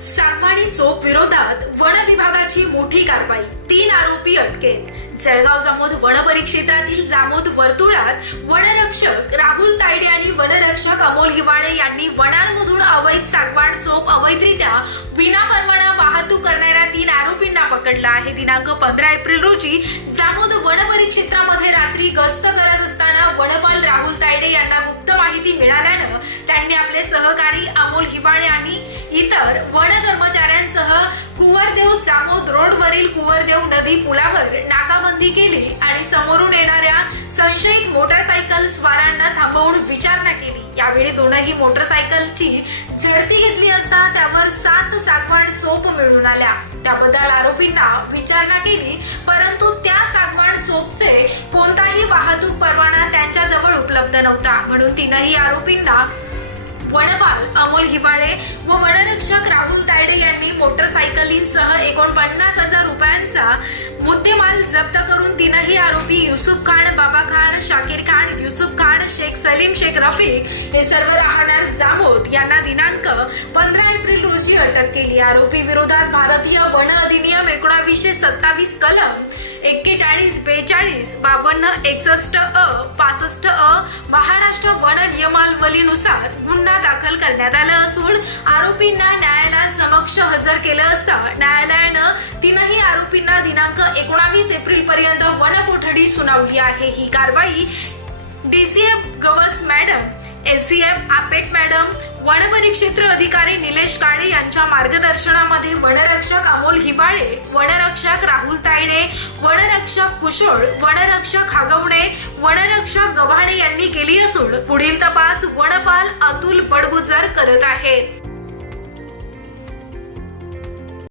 सागवाणी चोप विरोधात वन विभागाची मोठी कारवाई. तीन आरोपी अटकेत. जळगाव जामोद वन परिक्षेत्रातील जामोद वर्तुळात वनरक्षक राहुल तायडे आणि वनरक्षक अमोल हिवाळे यांनी वनांमधून अवैध सागवान चोप अवैधरित्या विनापरवाना वाहतूक करणाऱ्या तीन आरोपींना पकडला आहे. दिनांक पंधरा एप्रिल रोजी जामोद वन परिक्षेत्रामध्ये रात्री गस्त करत असताना वनपाल राहुल तायडे यांना गुप्त माहिती मिळाल्यानं त्यांनी आपले सहकारी अमोल हिवाळे आणि इतर वन कर्मचाऱ्यांसह कुवरदेव जामोद रोडवरील कुवरदेव नदी पुलावर नाकाबंदी केली आणि समोरून येणाऱ्या संशयित मोटरसायकल स्वारांना थांबवून विचारणा केली. यावेळी दोनही मोटरसायकलची झडती घेतली असता त्यावर सात सागवान चोप मिळून आल्या. त्याबद्दल आरोपींना विचारणा केली परंतु त्या सागवान चोपचे कोणताही वाहतूक परवाना त्या नव्हता. म्हणून तीनही आरोपींना वनपाल अमोल हिवाळे व वनरक्षक राहुल तायडे यांनी मोटरसायकलींसह एकोणपन्नास हजार रुपयांचा मुद्देमाल जप्त करून तीनही आरोपी युसुफ खान बाबा खान शाकीर खान युसुफ खान शेख सलीम शेख रफीक हे सर्व राहणार जामोद यांना दिनांक पंधरा एप्रिल रोजी अटक केली. आरोपी विरोधात भारतीय वन अधिनियम एकोणावीसशे सत्तावीस कलम एक्केचाळीस बेचाळीस बावन्न एकसष्ट अ पासष्ट अ महाराष्ट्र वन नियमावलीनुसार गुन्हा दाखल करण्यात आला असून आरोपींना न्यायालयासमक्ष हजर केलं असता न्यायालयानं तीनही आरोपींना दिनांक एकोणावीस एप्रिल पर्यंत वनकोठडी सुनावली आहे. ही कारवाई DCF Gawas madam ACF Apet madam one परिक्षेत्र अधिकारी निलेश काळे यांच्या मार्गदर्शनामध्ये वनरक्षक अमोल हिवाळे वनरक्षक राहुल तायडे वनरक्षक कुशळ वनरक्षक हागवणे वनरक्षक गव्हाणे यांनी केली असून पुढील तपास वनपाल अतुल बडगुजर करत आहेत.